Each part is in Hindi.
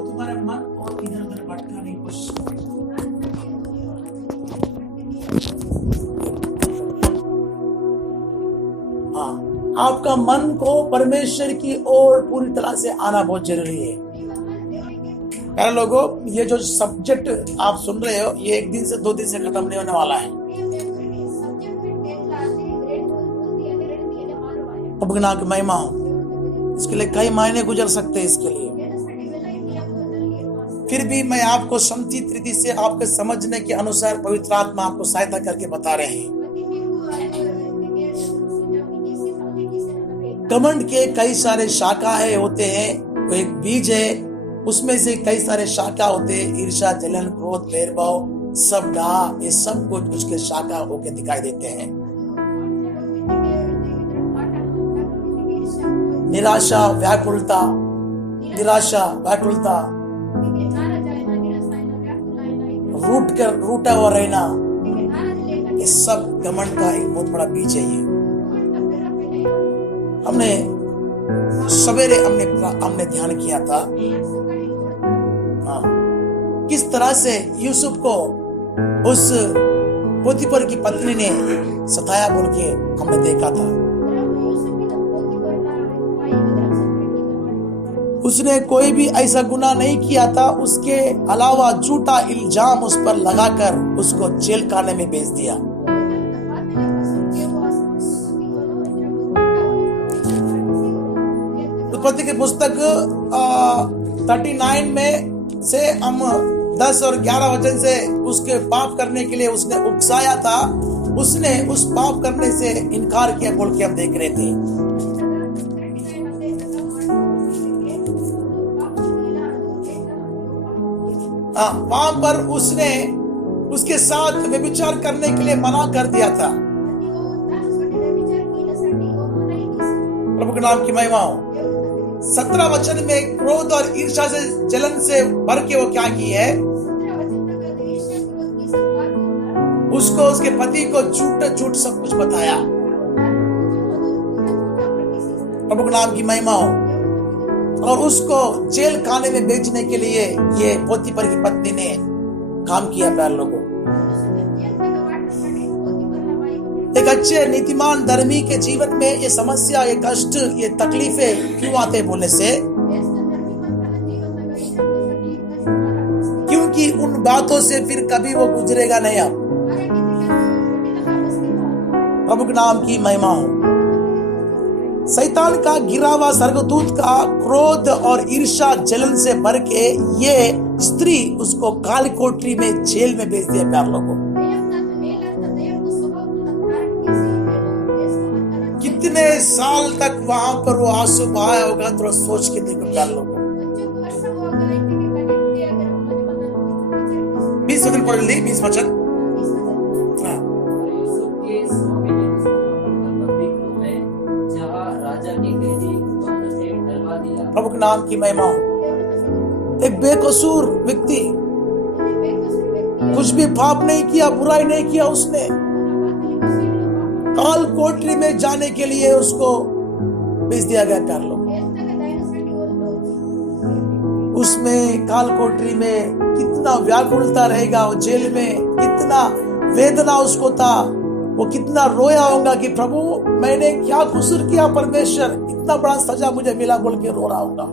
तुम्हारे मन को इधर उधर भटकाने की कोशिश करेगा। हाँ, आपका मन को परमेश्वर की ओर पूरी तरह से आना बहुत जरूरी है। प्यारे लोगों, ये जो सब्जेक्ट आप सुन रहे हो, ये 1 दिन से 2 दिन से खत्म नहीं होने वाला है। अब नाम की महिमा हो, इसके लिए कई महीने गुजर सकते हैं। इसके लिए फिर भी मैं आपको समुचित रीति से आपके समझने के अनुसार पवित्र आत्मा आपको सहायता करके बता रहे हैं। घमंड के कई सारे शाखाएं होते हैं, वो एक बीज है, उसमें से कई सारे शाखा होते हैं। ईर्ष्या, जलन, क्रोध, भेदभाव, सब डाह, ये सब कुछ उसके शाखा होके दिखाई देते हैं। निराशा, व्याकुलता, रूठा हुआ रहना, ये सब घमंड का एक बहुत बड़ा बीज है। ये हमने सवेरे हमने ध्यान किया था किस तरह से यूसुफ को उस पोतीफर की पत्नी ने सताया बोल के हमने देखा था। उसने कोई भी ऐसा गुनाह नहीं किया था, उसके अलावा झूठा इल्जाम उस पर लगाकर उसको जेल खाने में भेज दिया। उत्पत्ति की पुस्तक 39 में से हम 10 और 11 वचन से उसके पाप करने के लिए उसने उकसाया था। उसने उस पाप करने से इनकार किया बोल के हम देख रहे थे। वहां पर उसने उसके साथ व्यभिचार करने के लिए मना कर दिया था। प्रभु के नाम की महिमा हो। 17 वचन में क्रोध और ईर्ष्या से, जलन से भर के वो क्या की है, उसको उसके पति को झूठ सब कुछ बताया। प्रभु के नाम की महिमा हो। और उसको जेल खाने में भेजने के लिए ये पोतीफर की पत्नी ने काम किया। प्यारे लोगों, एक अच्छे नीतिमान धर्मी के जीवन में ये समस्या, ये कष्ट, ये तकलीफें क्यों आते बोलने से, क्योंकि उन बातों से फिर कभी वो गुजरेगा नहीं। अब प्रभु के नाम की महिमा हो। शैतान का गिरा हुआ स्वर्गदूत का क्रोध और ईर्ष्या, जलन से भर के ये स्त्री उसको काल कोठरी में, जेल में भेज दिया। प्यार लोगों, कितने साल तक वहां पर वो आंसू बहाया होगा, थोड़ा सोच के देखो प्यार लोगों। 20 वचन पढ़ ली, 20 वचन। प्रभु के नाम की महिमा हो। एक बेकसूर व्यक्ति, कुछ भी पाप नहीं किया, बुराई नहीं किया, उसने काल कोठरी में जाने के लिए उसको भेज दिया गया। प्यार लोग, उसमें काल कोठरी में कितना व्याकुलता रहेगा, वो जेल में कितना वेदना उसको था, वो कितना रोया होगा कि प्रभु मैंने क्या कसूर किया, परमेश्वर इतना बड़ा सजा मुझे मिला बोल के रो रहा होगा।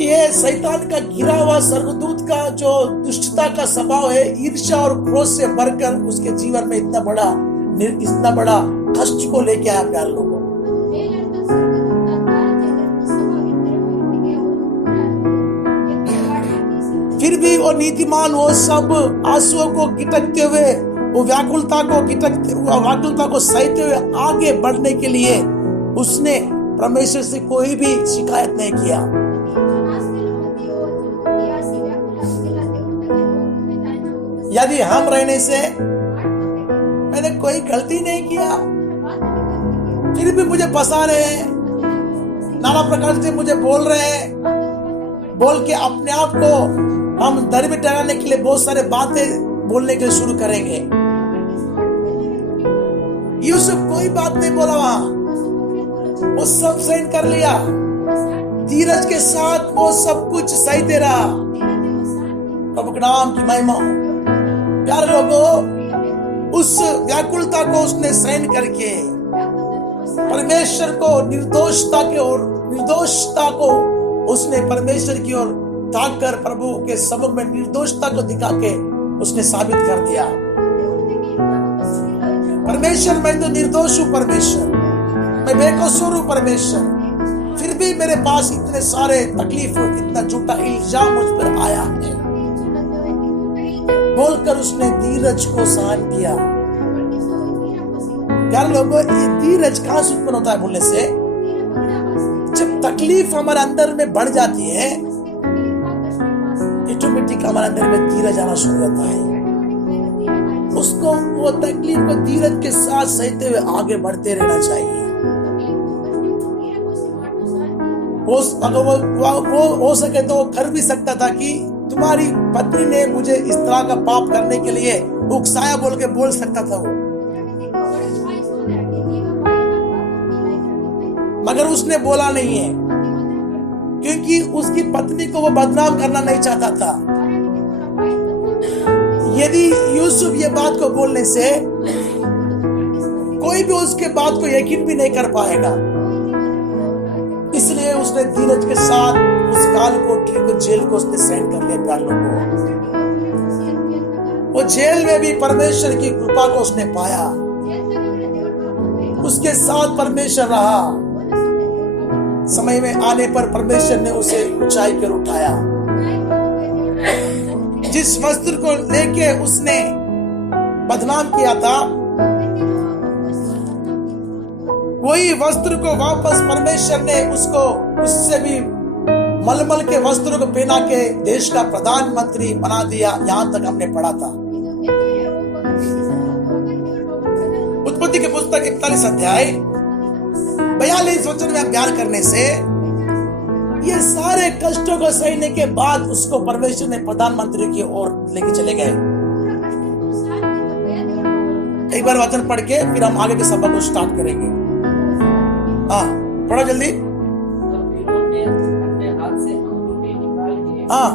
ये शैतान का गिरा हुआ स्वर्गदूत का जो दुष्टता का स्वभाव है, ईर्ष्या और क्रोध से भरकर उसके जीवन में इतना बड़ा कष्ट को लेके आया। प्यार लोगों, फिर भी वो नीतिमान वो सब आंसुओं को गिटकते हुए, वो व्याकुलता को सहते हुए आगे बढ़ने के लिए उसने परमेश्वर से कोई भी शिकायत नहीं किया। यदि हम रहने से मैंने कोई गलती नहीं किया, फिर भी मुझे फंसा रहे हैं, नाना प्रकार से मुझे बोल रहे हैं, बोल के अपने आप को हम धर्मी ठहराने के लिए बहुत सारे बातें बोलने के शुरू करेंगे। यूसुफ कोई बात नहीं बोला वहां, वो सब सहन कर लिया, धीरज के साथ वो सब कुछ सहते रहा। प्रभु के नाम की महिमा हो। प्यारे लोगों, उस व्याकुलता को उसने सहन करके परमेश्वर को निर्दोषता को उसने परमेश्वर की ओर ताककर प्रभु के सम्मुख में निर्दोषता को दिखा के उसने साबित कर दिया, परमेश्वर मैं तो निर्दोष हूं, परमेश्वर मैं बेकसूर हूं, परमेश्वर फिर भी मेरे पास इतने सारे तकलीफ, इतना झूठा इल्जाम मुझ पर आया है बोलकर उसने धीरज को सहन किया। प्यारे लोगों, ये धीरज कहां से उत्पन्न होता है बोलने से, जब तकलीफ हमारे अंदर में बढ़ जाती है, ऑटोमेटिक हमारे अंदर में धीरज आना शुरू होता है। उसको वो तकलीफ को धीरज के साथ सहते हुए आगे बढ़ते रहना चाहिए। अगर वो हो सके तो वो कर भी सकता था कि तुम्हारी पत्नी ने मुझे इस तरह का पाप करने के लिए उकसाया बोल के बोल सकता था वो, मगर उसने बोला नहीं है क्योंकि उसकी पत्नी को वो बदनाम करना नहीं चाहता था। यदि यूसुफ ये बात को बोलने से कोई भी उसके बात को यकीन भी नहीं कर पाएगा, इसलिए उसने धीरज के साथ उस काल कोठरी को, जेल को उसने सहन कर लिया। प्यारे लोगों, वो जेल में भी परमेश्वर की कृपा को उसने पाया, उसके साथ परमेश्वर रहा। समय में आने पर परमेश्वर ने उसे ऊंचाई पर उठाया। जिस वस्त्र को लेके उसने बदनाम किया था, वही वस्त्र को वापस परमेश्वर ने उसको उससे भी मलमल के वस्त्रों को पहना के देश का प्रधानमंत्री बना दिया। यहां तक हमने पढ़ा था। उत्पत्ति के पुस्तक 41 अध्याय 42 वचन में ध्यान करने से ये सारे कष्टों को सहने के बाद उसको परमेश्वर ने प्रधानमंत्री की ओर लेके चले गए। एक बार वचन पढ़ के फिर हम आगे के सबक को स्टार्ट करेंगे। हाँ, पढ़ो जल्दी। हाँ,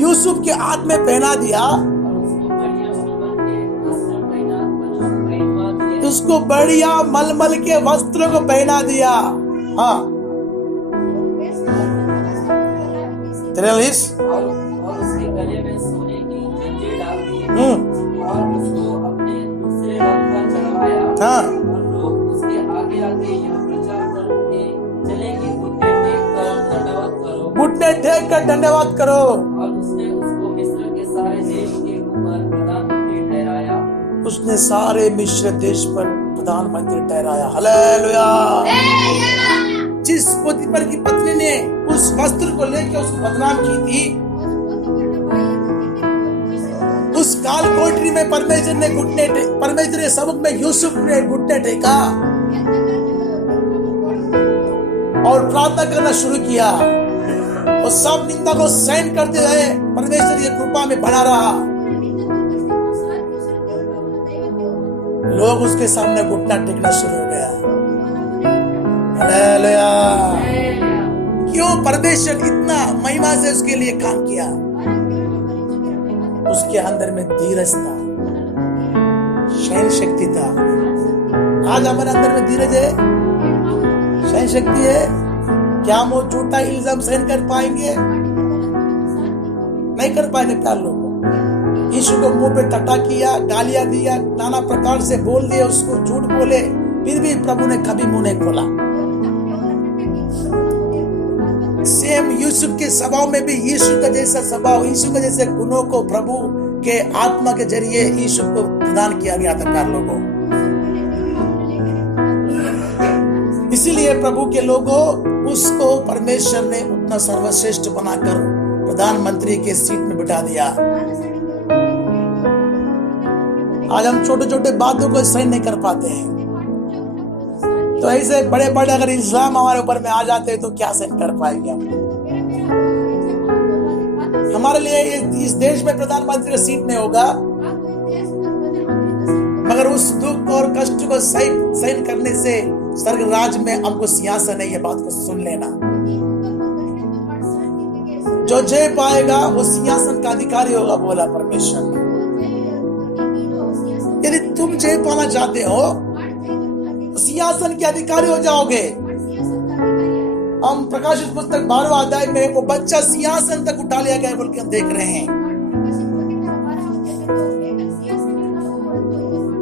यूसुफ के हाथ में पहना दिया, उसको बढ़िया मलमल के वस्त्रों को पहना दिया। हाँ, 43 और उसके गले में सोने की जंजीर डाल दी और उसको अपने दूसरे रथ पर चढ़ाया। हाँ, और लोग उसके आगे आगे यह प्रचार करते चले कि घुटने टेक कर दंडवत करो, घुटने टेक कर दंडवत करो। और उसने उसको मिस्र के सारे देश के ऊपर प्रधानमंत्री ठहराया। उसने सारे मिस्र देश पर प्रधानमंत्री ठहराया। हालेलुया। जिस पोतीफर की पत्नी ने उस वस्त्र को लेकर उसको बदनाम की थी, उस काल कोठरी में परमेश्वर ने सबक में यूसुफ ने घुटने टेका और प्रार्थना करना शुरू किया। और सब निंदा को सहन करते हुए परमेश्वर की कृपा में बना रहा। लोग उसके सामने घुटना टेकना शुरू हो गया। हालेलुया। क्यों? परमेश्वर इतना महिमा से उसके लिए काम किया। उसके अंदर में धीरज था, सहन शक्ति था। आज हमारे अंदर में धीरज है, सहन शक्ति है। क्या हम वो झूठा इल्जाम सहन कर पाएंगे? नहीं कर पाएंगे। प्यार लोगों, यीशु को मुंह पे टटा किया, गालियां दिया, नाना प्रकार से बोल दिया, उसको झूठ बोले, फिर भी प्रभु ने कभी मुंह नहीं खोला। सेम यूसुफ के स्वभाव में भी यीशु का जैसा स्वभाव, यीशु के जैसे गुणों को प्रभु के आत्मा के जरिए यीशु को प्रदान किया गया था। प्यार लोगों, इसीलिए प्रभु के लोगों, उसको परमेश्वर ने उतना सर्वश्रेष्ठ बनाकर प्रधानमंत्री के सीट में बिठा दिया। आज हम छोटे छोटे बातों को सहन नहीं कर पाते हैं, तो ऐसे बड़े बड़े अगर इल्जाम हमारे ऊपर में आ जाते हैं तो क्या सहन कर पाएंगे हम? हमारे लिए इस देश में प्रधानमंत्री का सीट नहीं होगा, मगर उस दुख और कष्ट को सहन करने से स्वर्ग राज में हमको सिंहासन है, ये बात को सुन लेना। जो जय पाएगा वो सिंहासन का अधिकारी होगा, बोला परमेश्वर ने। यदि तुम जय पाना चाहते हो तो सिंहासन के अधिकारी हो जाओगे। हम प्रकाशित पुस्तक 12वां अध्याय में वो बच्चा सिंहासन तक उठा लिया गया बोल के हम देख रहे हैं।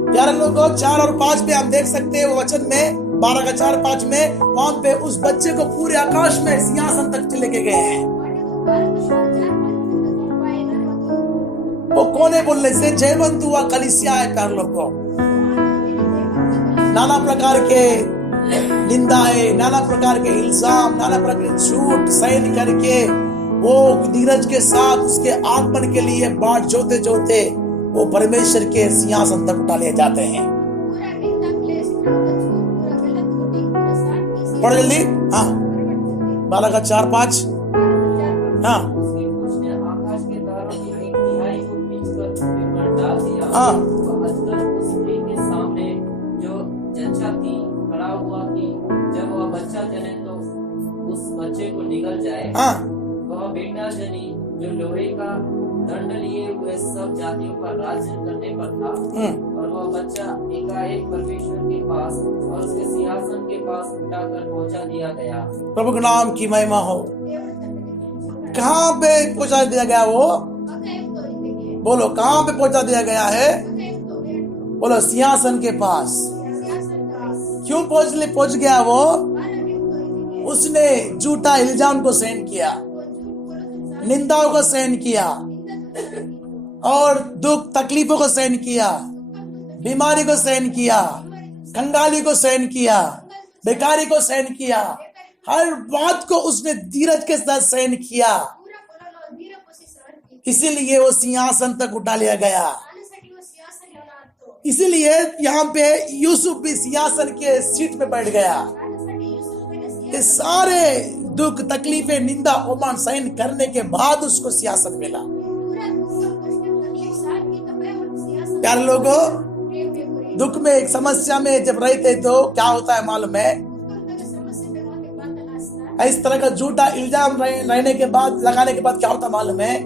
प्यारे लोगों, 4 और 5 में हम देख सकते हैं वो वचन में 12 का 4-5 में वहां पे उस बच्चे को पूरे आकाश में सिंहासन तक लेके गए हैं। वो कोने बोलने से जयवंत हुआ कलीसिया है। प्यारे लोगों, नाना प्रकार के निंदाएं, नाना प्रकार के इल्जाम, नाना प्रकार के झूठ सहन करके वो धीरज के साथ उसके आगमन के लिए बाट जोते जोते वो परमेश्वर के सिंहासन तक उठा ले जाते हैं। पढ़ जल्दी। हाँ, 12 का 4-5। हाँ आकाश के तारों की एक तिहाई को खींचकर पृथ्वी पर डाल दिया। हाँ, उस स्त्री के सामने जो जच्चा थी खड़ा हुआ कि जब वह बच्चा जने तो उस बच्चे को निगल जाए। हाँ, वह बेटा जनी जो लोहे का दंड लिए हुए सब जातियों पर राज्य करने पर था, और वह बच्चा एकाएक परमेश्वर के पास और उसके सिंहासन के पास उठाकर पहुंचा दिया गया। प्रभु के नाम की महिमा हो। कहाँ पे पहुंचा दिया गया? वो बोलो, कहाँ पे पहुंचा दिया गया है? बोलो, सिंहासन के पास। क्यों पहुंच गया वो? उसने झूठा इल्जाम को सहन किया, निंदाओं को सहन किया, और दुख तकलीफों को सहन किया, बीमारी को सहन किया, कंगाली को सहन किया, बेकारी को सहन किया। हर बात को उसने धीरज के साथ सहन किया, इसीलिए वो सिंहासन तक उठा लिया गया। इसीलिए यहाँ पे यूसुफ भी सिंहासन के सीट पे बैठ गया। ये सारे दुख तकलीफें निंदा अवमान सहन करने के बाद उसको सिंहासन मिला। प्यारे लोगों, दुख में एक समस्या में जब रहते तो क्या होता है मालूम है? इस तरह का झूठा इल्जाम रहने के बाद, लगाने के बाद क्या होता मालूम है?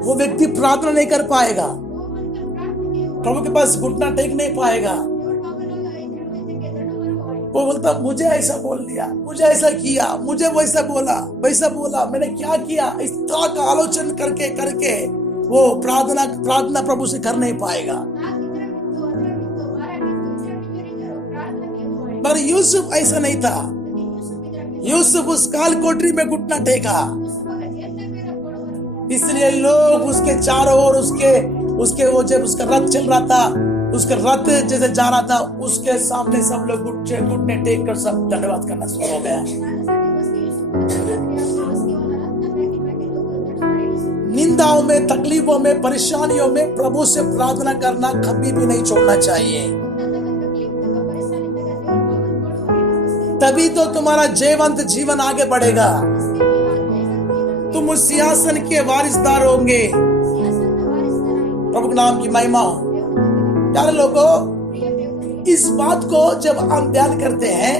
वो व्यक्ति प्रार्थना नहीं कर पाएगा, प्रभु के पास घुटना टेक नहीं पाएगा। वो बोलता मुझे ऐसा बोल दिया, मुझे ऐसा किया, मुझे वैसा बोला, मैंने क्या किया? इस तरह का आलोचना करके वो प्रार्थना प्रभु से कर नहीं पाएगा। पर यूसुफ ऐसा नहीं था। यूसुफ उस काल कोठरी में घुटना टेका, इसलिए लोग उसके चारों ओर उसके वो जब उसका रथ चल रहा था, उसका रथ जैसे जा रहा था, उसके सामने सब लोग घुटने टेक कर सब धन्यवाद करना शुरू हो गया। निंदाओं में, तकलीफों में, परेशानियों में प्रभु से प्रार्थना करना कभी भी नहीं छोड़ना चाहिए। तभी तो तुम्हारा जयवंत जीवन आगे बढ़ेगा। तुम उस सिंहासन के वारिसदार होंगे। प्रभु के नाम की महिमा। प्यारे लोगों, इस बात को जब हम ध्यान करते हैं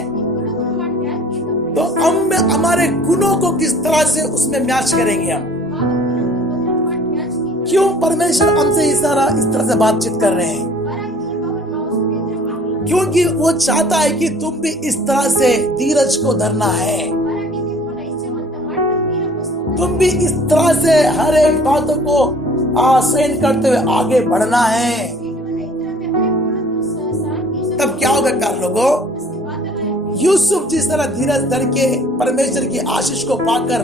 तो हम हमारे गुणों को किस तरह से उसमें मैच करेंगे हम। क्यों परमेश्वर हमसे इस तरह से बातचीत कर रहे हैं? क्योंकि वो चाहता है कि तुम भी इस तरह से धीरज को धरना है, तुम भी इस तरह से हर एक बातों को सहन करते हुए आगे बढ़ना है। तब क्या होगा प्यारे लोगों? यूसुफ जिस तरह धीरज धर के परमेश्वर की आशीष को पाकर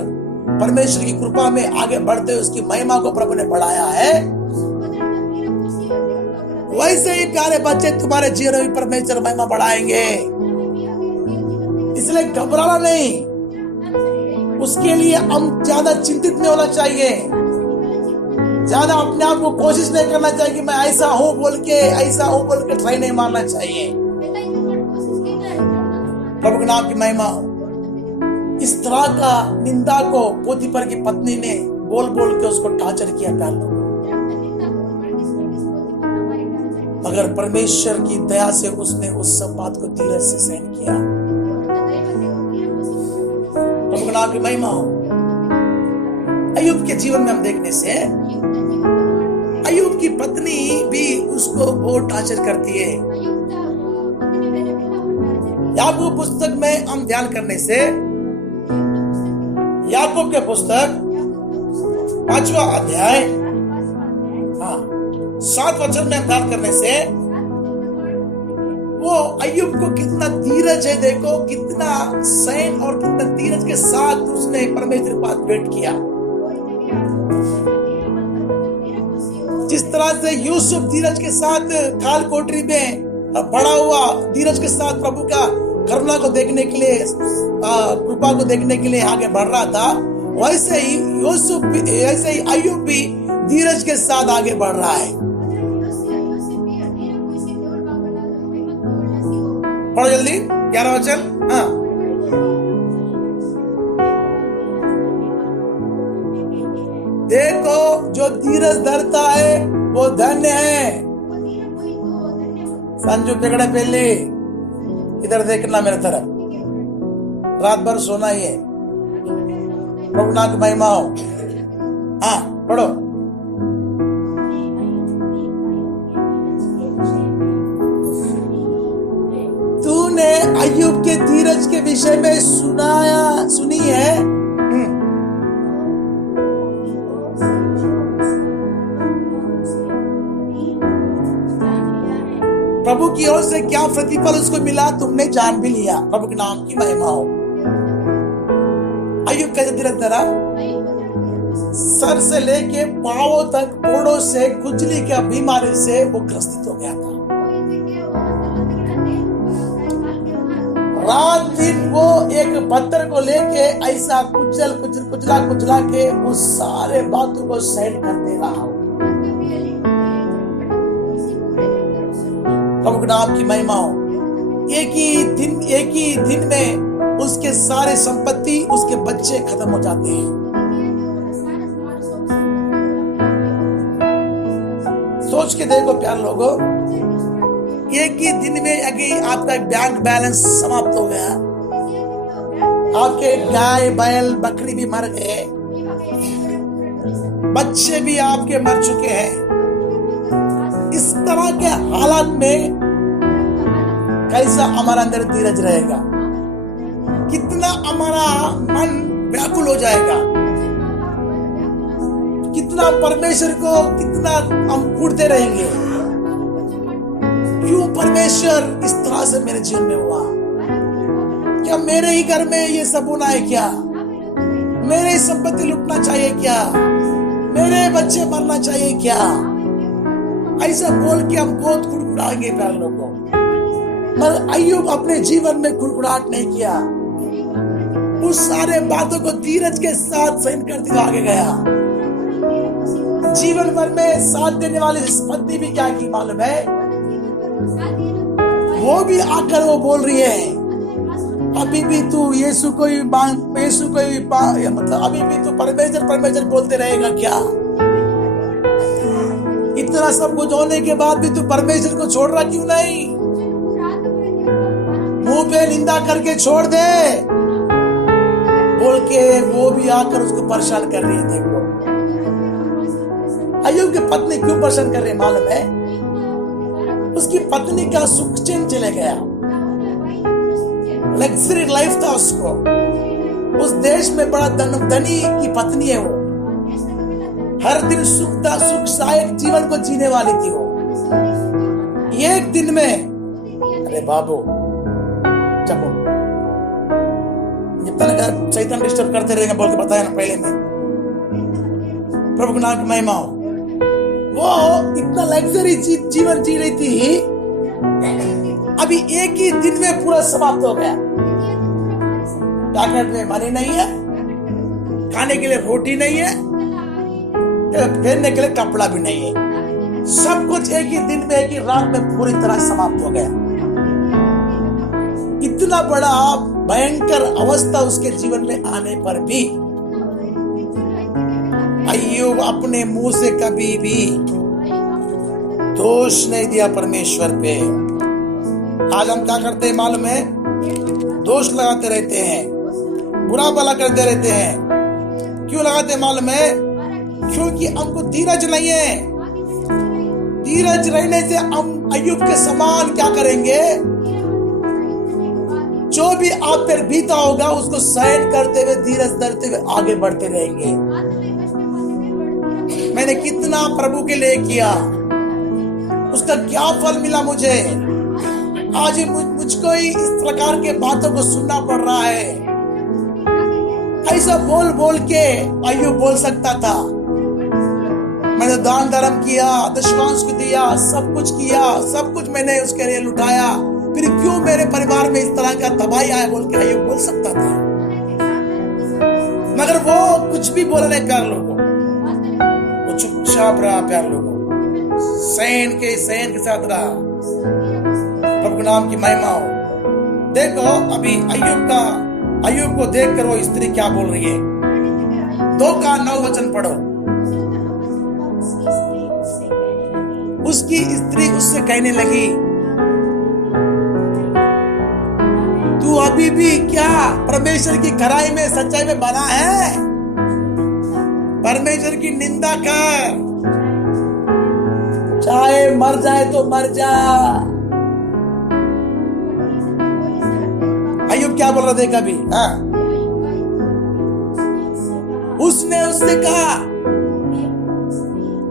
परमेश्वर की कृपा में आगे बढ़ते हुए उसकी महिमा को प्रभु ने बढ़ाया है, वैसे ही प्यारे बच्चे तुम्हारे जीवन में परमेश्वर महिमा बढ़ाएंगे। इसलिए घबराना नहीं। उसके लिए हम ज्यादा चिंतित नहीं होना चाहिए, ज्यादा अपने आप को कोशिश नहीं करना चाहिए कि मैं ऐसा हूं बोल के ट्राई नहीं मारना चाहिए। प्रभु के नाम की महिमा। इस तरह का निंदा को पोतीफर की पत्नी ने बोल के उसको टॉर्चर किया। मगर मगर परमेश्वर की दया से उसने उस सब बात को धीरज से सहन किया। प्रभु का नाम की महिमा हो। अय्यूब के जीवन में हम देखने से अय्यूब की पत्नी भी उसको बहुत टार्चर करती है। याकूब पुस्तक में हम ध्यान करने से याकूब के पुस्तक 5वां अध्याय 7 वचन में ध्यान करने से वो अय्यूब को कितना धीरज है, देखो कितना सहन और कितना धीरज के साथ उसने परमेश्वर के पास वेट किया। जिस तरह से यूसुफ धीरज के साथ काल कोठरी में बड़ा हुआ, धीरज के साथ प्रभु का करुणा को देखने के लिए, कृपा को देखने के लिए आगे बढ़ रहा था, वैसे ही यूसुफ भी, ऐसे ही अय्यूब भी धीरज के साथ आगे बढ़ रहा है। पढ़ो जल्दी 11 वचन। देखो जो धीरज धरता है वो धन्य है। संजू पेगड़े पहले इधर देखना मेरे तरफ, रात भर सोना ही है। प्रभु नाम की महिमा हो। हाँ पढ़ो। तूने अय्यूब के धीरज के विषय में सुनी है। प्रभु की ओर से क्या प्रतिफल उसको मिला तुमने जान भी लिया। प्रभु के नाम की महिमा हो। अय्यूब कैसे धीरज धरा? सर से लेके पांवों तक कोड़ों से खुजली की बीमारी से वो ग्रसित हो गया था। रात दिन वो एक पत्थर को लेके ऐसा कुचला के उस सारे बातों को सहन करते रहा। प्रभु के नाम की महिमा हो। एक ही दिन में उसके सारे संपत्ति, उसके बच्चे खत्म हो जाते हैं। सोच के देखो प्यारे लोगों, एक ही दिन में अगर आपका बैंक बैलेंस समाप्त हो गया, आपके गाय बैल बकरी भी मर गए, बच्चे भी आपके मर चुके हैं, इस तरह के हालात में कैसा हमारा अंदर धीरज रहेगा? कितना हमारा मन व्याकुल हो जाएगा, कितना परमेश्वर को कितना हम ढूंढते रहेंगे। क्यों परमेश्वर इस तरह से मेरे जीवन में हुआ? क्या मेरे ही घर में ये सब होना है क्या? मेरे ही संपत्ति लुटना चाहिए क्या? मेरे बच्चे मरना चाहिए क्या? ऐसा बोल के हम बहुत कुड़कुड़ाएंगे प्यार लोगों। मगर अय्यूब अपने जीवन में कुड़कुड़ाहट नहीं किया, उस सारे बातों को धीरज के साथ सहन करते हुए आगे गया। जीवन भर में साथ देने वाली पत्नी भी क्या की मालूम है? वो भी आकर वो बोल रही है, अभी भी तू यीशु को ही मतलब अभी भी तू परमेश्वर बोलते रहेगा क्या? इतना सब कुछ होने के बाद भी तू परमेश्वर को छोड़ रहा क्यों नहीं? मुंह पे निंदा करके छोड़ दे बोल के वो भी आकर उसको परेशान कर रही है। देखो अय्यूब की पत्नी क्यों परेशान कर रही है मालूम है? उसकी पत्नी का सुख चैन चले गया, लग्जरी लाइफ था उसको। उस देश में बड़ा धनी की पत्नी है वो, हर दिन सुखदायक जीवन को जीने वाली थी वो। एक दिन में अरे बाबू चलो जितना शैतान डिस्टर्ब करते रहेंगे बोल के बताया ना पहले में। प्रभु के नाम की महिमा हो। वो इतना लग्जरी जीवन जी रही थी, अभी एक ही दिन में पूरा समाप्त हो गया। पॉकेट में मनी नहीं है, खाने के लिए रोटी नहीं है, पहनने के लिए कपड़ा भी नहीं है। सब कुछ एक ही दिन में, एक ही रात में पूरी तरह समाप्त हो गया। इतना बड़ा भयंकर अवस्था उसके जीवन में आने पर भी अय्यूब अपने मुंह से कभी भी दोष नहीं दिया परमेश्वर पे। आज हम क्या करते हैं मालूम है? दोष लगाते रहते हैं, बुरा भला करते रहते हैं। क्यों लगाते हैं मालूम है? क्योंकि हमको धीरज नहीं है। धीरज रहने से हम अय्यूब के समान क्या करेंगे? जो भी आप पर बीता होगा उसको सहन करते हुए, धीरज धरते हुए आगे बढ़ते रहेंगे। मैंने कितना प्रभु के लिए किया, उसका क्या फल मिला मुझे। आज मुझको ही इस प्रकार के बातों को सुनना पड़ रहा है। ऐसा बोल बोल के अय्यूब बोल सकता था, मैंने दान धर्म किया, दशमांश को दिया, सब कुछ किया, सब कुछ मैंने उसके लिए लुटाया, फिर क्यों मेरे परिवार में इस तरह का तबाही आया बोल के अय्यूब बोल सकता था। मगर वो कुछ भी बोला नहीं प्यार लोगों, वो चुपचाप रहा प्यार लोगों, सहन के साथ रहा। प्रभु नाम की महिमा हो। देखो अभी अय्यूब को देखकर वो स्त्री क्या बोल रही है। 2:9 पढ़ो। उसकी स्त्री उससे कहने लगी, तू अभी भी क्या परमेश्वर की खराई में, सच्चाई में बना है? परमेश्वर की निंदा कर, चाहे मर जाए तो मर जा। अय्यूब क्या बोल रहा देखा भी? उसने उससे कहा,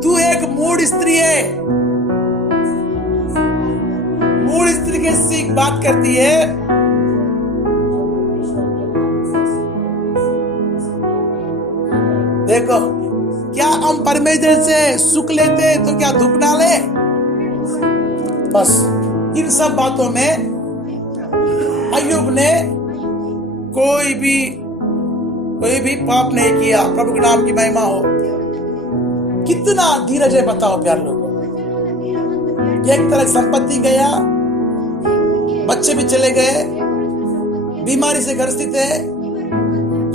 तू एक मूढ़ स्त्री है। मूढ़ स्त्री के सीख बात करती है। देखो, क्या हम परमेश्वर से सुख लेते तो क्या दुख ना ले? बस इन सब बातों में अय्यूब ने कोई भी पाप नहीं किया। प्रभु के नाम की महिमा हो। कितना धीरज है बताओ प्यार लोगों। एक तरह संपत्ति गया, बच्चे भी चले गए, बीमारी से ग्रसित है,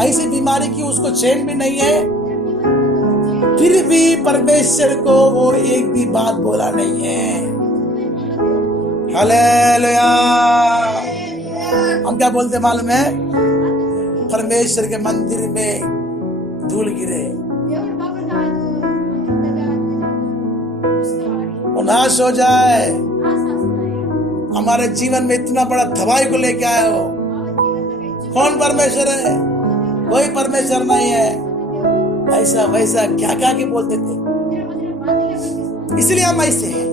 ऐसी बीमारी की उसको चैन भी नहीं है, फिर भी परमेश्वर को वो एक भी बात बोला नहीं है। हालेलुया। हम क्या बोलते मालूम है? परमेश्वर के मंदिर में धूल गिरे, वो नाश हो जाए। हमारे जीवन में इतना बड़ा तबाही को लेके आए हो। कौन परमेश्वर है? कोई परमेश्वर नहीं है। ऐसा वैसा क्या क्या के बोलते थे। इसलिए हम ऐसे हैं।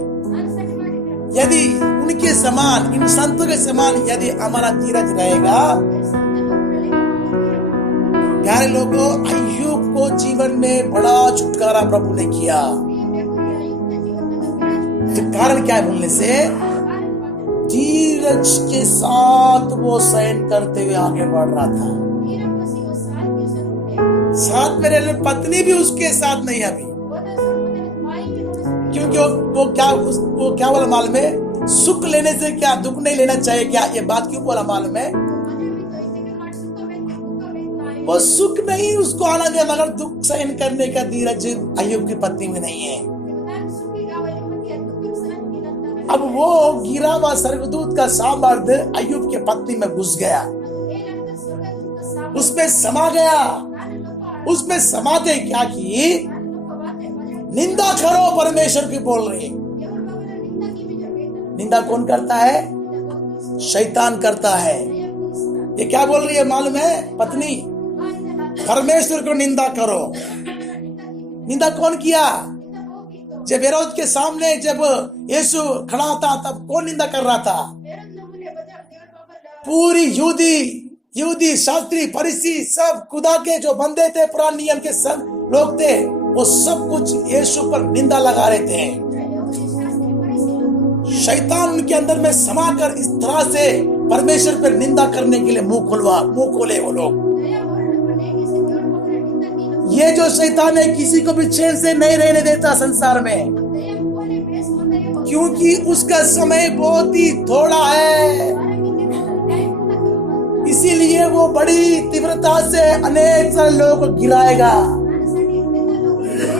यदि उनके समान, इन संतों के समान यदि हमारा धीरज रहेगा, प्यारे लोगों, अय्यूब को जीवन में बड़ा छुटकारा प्रभु ने किया। तो कारण क्या है बोलने से? धीरज के साथ वो सहन करते हुए आगे बढ़ रहा था। साथ में रहने पत्नी भी उसके साथ नहीं अभी, क्योंकि वो क्या बोला मालूम है? सुख लेने से क्या दुख नहीं लेना चाहिए क्या? ये बात क्यों बोला मालूम है? वो सुख नहीं उसको आनंद है, मगर दुख सहन करने का धीरज अय्यूब की पत्नी में नहीं है। अब वो गिरा हुआ स्वर्गदूत का सामर्थ्य अय्यूब के पत्नी में घुस गया, उसमें समा गया। उसमें समाते क्या की? निंदा करो परमेश्वर की बोल रही। निंदा कौन करता है? शैतान करता है। ये क्या बोल रही है मालूम है? पत्नी, परमेश्वर को निंदा करो। निंदा कौन किया? जब हेरोद के सामने जब यीशु खड़ा था तब कौन निंदा कर रहा था? पूरी यहूदी शास्त्री फरीसी सब खुदा के जो बंदे थे, पुराने नियम के सब लोग थे, वो सब कुछ यीशु पर निंदा लगा रहे थे। शैतान उनके अंदर में समाकर इस तरह से परमेश्वर पर निंदा करने के लिए मुंह खोले वो लोग। ये जो शैतान है किसी को भी चैन से नहीं रहने देता संसार में, क्योंकि उसका समय बहुत ही थोड़ा है। इसीलिए वो बड़ी तीव्रता से अनेक सारे लोगों को गिराएगा।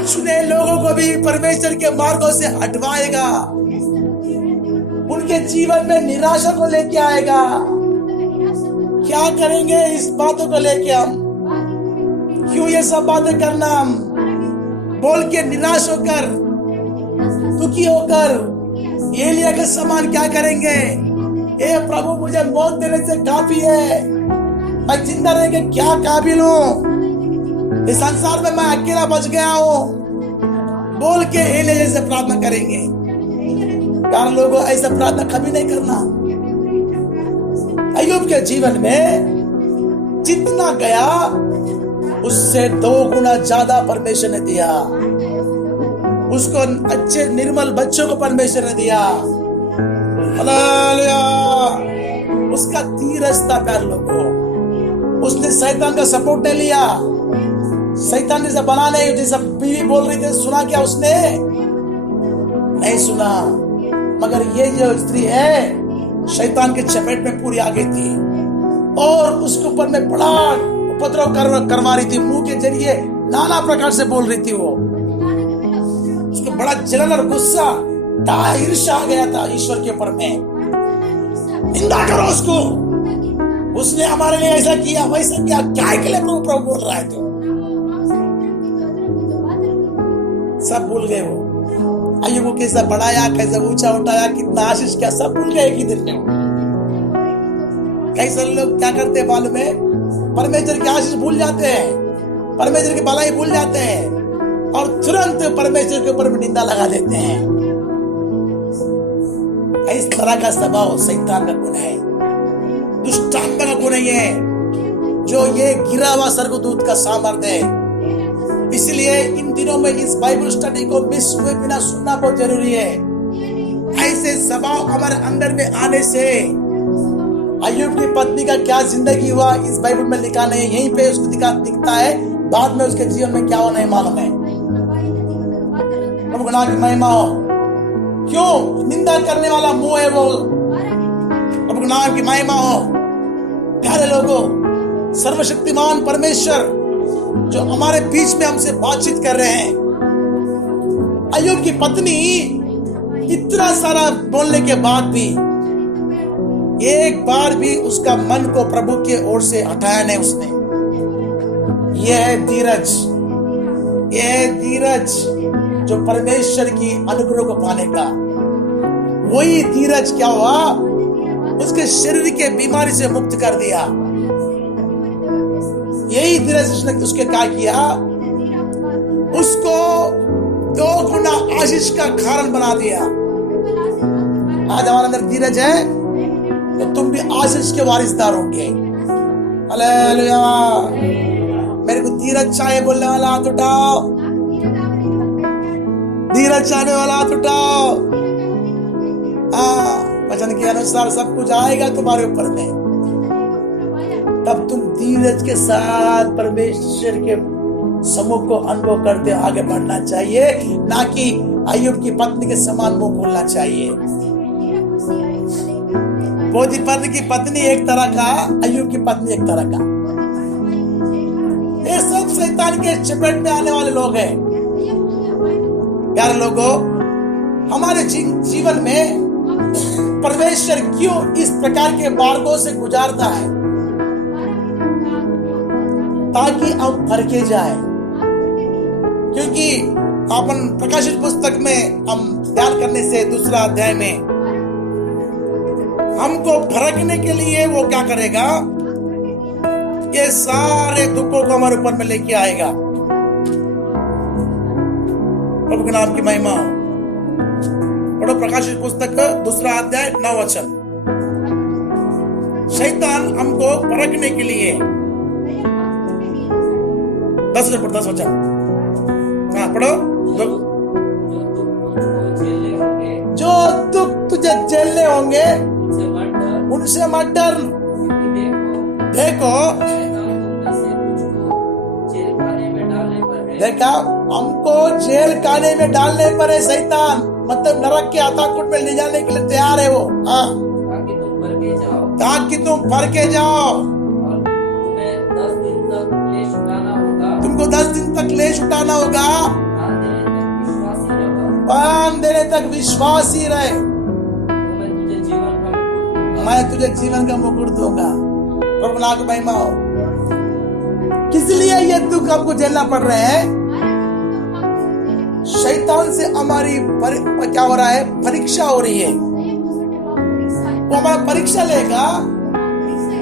चुने लोगों को भी परमेश्वर के मार्गों से हटवाएगा, उनके जीवन में निराशा को लेके आएगा। क्या करेंगे इस बातों को लेके हम? क्यों ये सब बातें करना? हम बोल के निराश होकर, दुखी होकर एलिया के समान क्या करेंगे? ए प्रभु, मुझे मौत देने से काफी है, मैं जिंदा रह के क्या काबिल हूँ, इस संसार में मैं अकेला बच गया हूँ, बोल के एलिया जैसे प्रार्थना करेंगे। यार लोगों, ऐसा प्रार्थना कभी नहीं करना। अय्यूब के जीवन में जितना गया उससे 2 गुना ज्यादा परमेश्वर ने दिया। उसको अच्छे निर्मल बच्चों को परमेश्वर ने दिया। हालेलुया। उसका धीरज था प्यार लोगों। उसने शैतान का सपोर्ट नहीं लिया। शैतान जैसा बना नहीं, जैसा बीवी बोल रही थी, सुना क्या उसने? नहीं सुना। मगर ये जो स्त्री है शैतान के चपेट में पूरी आ गई थी और उसके ऊपर में बड़ा उपद्रव करवा रही थी। मुंह के जरिए नाना प्रकार से बोल रही थी। वो उसको बड़ा जलन और गुस्सा, ईर्ष्या आ गया था ईश्वर के ऊपर में। निंदा करो उसको, उसने हमारे लिए ऐसा किया वैसा किया, क्या के लिए प्रभु बोल रहा है? तो सब भूल गए। वो अय्यूब को कैसा बढ़ाया, कैसे ऊंचा उठाया, कितना आशीष किया, सब भूल गए एक ही दिन में। कई सारे लोग क्या करते हैं मालूम है? परमेश्वर की आशीष भूल जाते हैं, परमेश्वर की भलाई भूल जाते हैं और तुरंत परमेश्वर के ऊपर निंदा लगा देते हैं। इस तरह का स्वभाव शैतान का गुण है, दुष्टात्मा का गुण है, जो ये गिरा हुआ स्वर्गदूत का सामर्थ्य है। इसलिए इन दिनों में इस बाइबल स्टडी को मिस हुए बिना सुनना बहुत जरूरी है। ऐसे स्वभाव हमारे अंदर में आने से अय्यूब की पत्नी का क्या जिंदगी हुआ इस बाइबल में लिखा नहीं, यहीं पे उसको दिखता है। बाद में उसके जीवन में क्या हो नहीं मालूम है। प्रभु का नाम की महिमा हो। क्यों? निंदा करने वाला मुंह है वो। प्रभु का नाम की महिमा हो। प्यारे लोगों, सर्वशक्तिमान परमेश्वर जो हमारे बीच में हमसे बातचीत कर रहे हैं। अय्यूब की पत्नी इतना सारा बोलने के बाद भी एक बार भी उसका मन को प्रभु के ओर से हटाया नहीं उसने। यह है धीरज, यह है धीरज जो परमेश्वर की अनुग्रह को पाने का। वही धीरज क्या हुआ? उसके शरीर के बीमारी से मुक्त कर दिया। यही धीरज उसने उसके क्या किया? उसको 2 गुना आशीष का कारण बना दिया। आज हमारे अंदर धीरज है तो तुम भी आशीष के वारिसदार होंगे। हालेलुया। मेरे को धीरज चाहिए बोलने वाला हाथ उठाओ। धीरज चाहने वाला हाथ उठाओ। वचन के अनुसार सब कुछ आएगा तुम्हारे ऊपर में। तब तुम धीरज के साथ परमेश्वर के सम्मुख को अनुभव करते आगे बढ़ना चाहिए, ना कि अय्यूब की पत्नी के समान मुंह खोलना चाहिए। पोतीफर की पत्नी एक तरह का, अय्यूब की पत्नी एक तरह का। ये सब शैतान के चपेट में आने वाले लोग हैं। प्यारे लोगों, हमारे जीवन में परमेश्वर क्यों इस प्रकार के मार्गों से गुजारता है? ताकि हम फरके जाए। क्योंकि अपन प्रकाशित पुस्तक में हम ध्यान करने से 2 अध्याय में हमको फरकने के लिए वो क्या करेगा? ये सारे दुखों को हमारे ऊपर में लेके आएगा। प्रभु के नाम की महिमा हो। पढ़ो प्रकाशित पुस्तक 2 अध्याय 9 वचन। शैतान हमको परखने के लिए 10 वचन। हाँ पढ़ो। जो दुख तुझे झेलने होंगे उनसे मत डर। देखो देखा, हमको जेल खाने में डालने पर है शैतान, मतलब नरक के अताकुट में ले जाने के लिए तैयार है वो। हाँ, ताकि तुम फर के जाओ। तुमको 10 दिन तक क्लेश उठाना होगा। प्राण देने तक विश्वास ही रहे, मैं तुझे जीवन का मुकुट दूंगा। प्रभु नाम की महिमा हो। किस लिए ये दुख आपको झेलना पड़ रहे हैं? शैतान से हमारी क्या हो रहा है? परीक्षा हो रही है। वो हमारा परीक्षा लेगा।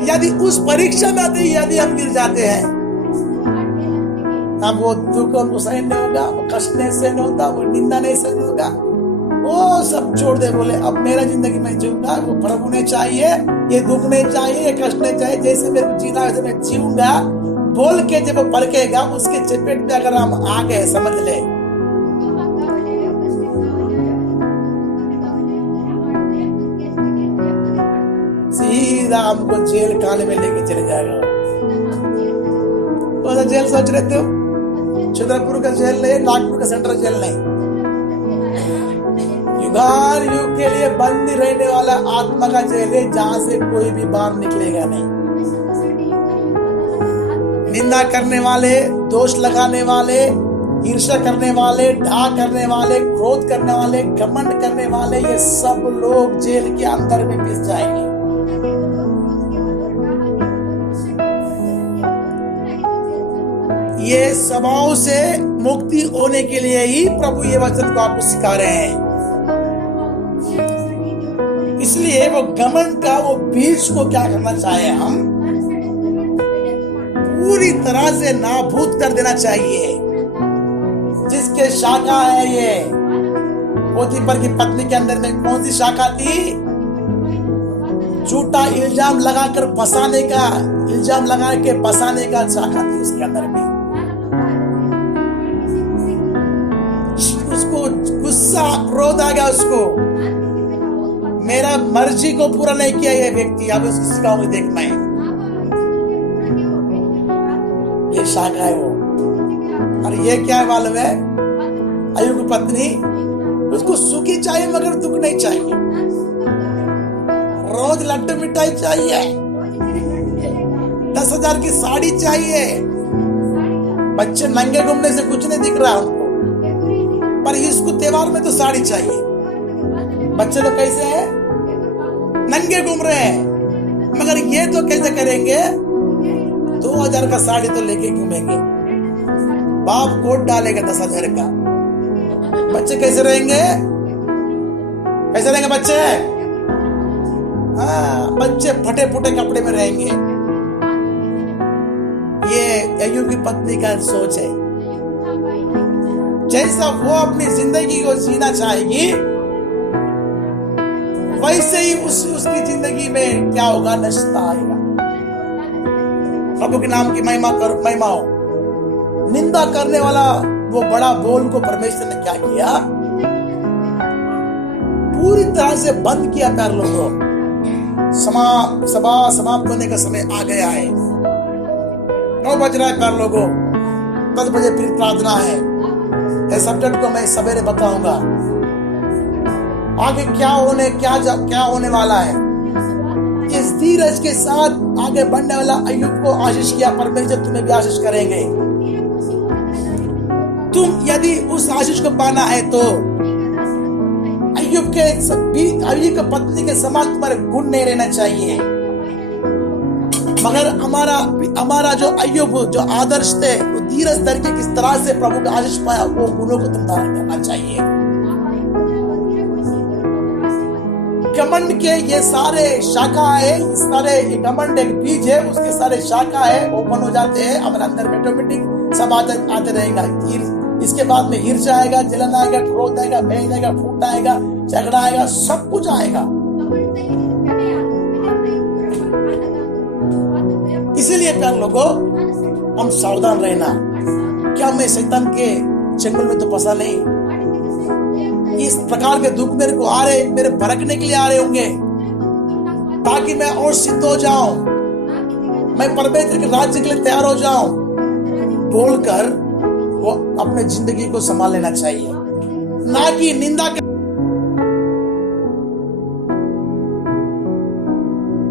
यदि उस परीक्षा में यदि हम गिर जाते हैं, अब वो दुख हमको सहन नहीं होगा, वो कष्ट नहीं सहन होता, वो निंदा नहीं सहन होगा, वो सब छोड़ दे। बोले अब मेरा जिंदगी में जीऊंगा, वो प्रभु ने चाहिए, ये दुख नहीं चाहिए, ये कष्ट नहीं चाहिए, जैसे मेरे को जीना वैसे मैं जीऊंगा बोल के जब वो पलकेगा, उसके चपेट में अगर हम आ गए, समझ ले, सीधा हमको जेल खाने में लेके चले जाएगा। कौन सा जेल सोच रहे थे? छतरपुर का जेल नहीं, नागपुर का सेंट्रल जेल नहीं, युगान युग के लिए बंदी रहने वाला आत्मा का जेल है, जहां से कोई भी बाहर निकलेगा नहीं। निंदा करने वाले, दोष लगाने वाले, ईर्ष्या करने वाले, ढा करने वाले, क्रोध करने वाले, घमंड करने वाले, ये सब लोग जेल के अंदर में पिस जाएंगे। ये स्वभाव से मुक्ति होने के लिए ही प्रभु ये वचन को आपको सिखा रहे हैं। इसलिए वो घमंड का वो बीज को क्या करना चाहे, हम पूरी तरह से नाबूद कर देना चाहिए। जिसके शाखा है ये पोतीफर की पत्नी के अंदर में कौन सी शाखा थी? झूठा इल्जाम लगाकर फंसाने का, इल्जाम लगा के फंसाने का शाखा थी उसके अंदर में। उसको गुस्सा, क्रोध आ गया उसको, मेरा मर्जी को पूरा नहीं किया ये व्यक्ति, अब उसको सिखाऊंगी, देखना है। ये शाखा है वो। और ये क्या है मालूम है? अय्यूब की पत्नी, उसको सुखी चाहिए मगर दुख नहीं चाहिए, रोज लड्डू मिठाई चाहिए, 10,000 की साड़ी चाहिए, बच्चे नंगे घूमने से कुछ नहीं दिख रहा हमको, पर इसको त्योहार में तो साड़ी चाहिए। बच्चे लोग कैसे हैं? नंगे घूम रहे हैं, मगर ये तो कैसे करेंगे? 2,000 का साड़ी तो लेके घूमेंगे, बाप कोट डालेगा 10,000 का। बच्चे कैसे रहेंगे? कैसे रहेंगे बच्चे? हाँ, बच्चे फटे फुटे कपड़े में रहेंगे। ये अय्यूब की पत्नी का सोच है। जैसा वो अपनी जिंदगी को जीना चाहेगी, वैसे ही उसकी जिंदगी में क्या होगा? नशा आएगा। प्रभु के नाम की महिमा हो। निंदा करने वाला वो बड़ा बोल को परमेश्वर ने क्या किया? पूरी तरह से बंद किया। प्यार लोगों, सभा समाप्त होने का समय आ गया है। 9 बज रहा है प्यार लोगों, 10 बजे फिर प्रार्थना है। इस सब्जेक्ट को मैं सवेरे बताऊंगा, आगे क्या होने वाला है। इस धीरज के साथ आगे बढ़ने वाला अय्यूब को आशीष किया परमेश्वर, तुम्हें भी आशीष करेंगे। तुम यदि उस आशीष को पाना है तो अय्यूब की पत्नी के समान तुम्हारे गुण नहीं रहना चाहिए, मगर हमारा जो अय्यूब जो आदर्श थे, वो धीरज धर के किस तरह से प्रभु का आशीष पाया, वो गुणों को तुम धारण करना चाहिए। घमंड के ये सारे शाखा है, इस सारे घमंड एक बीज है, उसके सारे शाखा है, ओपन हो जाते हैं हमारे अंदर में, ऑटोमेटिक सब आते रहेगा। इसके बाद में ईर्ष्या आएगा, जलन आएगा, क्रोध आएगा, भय आएगा, फूट आएगा, झगड़ा आएगा, सब कुछ आएगा। इसीलिए प्यार लोगों, हम सावधान रहना। क्या मैं शैतान के चंगुल में तो फंसा नहीं? इस प्रकार के दुख मेरे को आ रहे, मेरे भड़कने के लिए आ रहे होंगे, ताकि मैं और सिद्ध हो जाऊं, मैं परमेश्वर के राज्य के लिए तैयार हो जाऊं, बोलकर वो अपने जिंदगी को संभाल लेना चाहिए, ना कि निंदा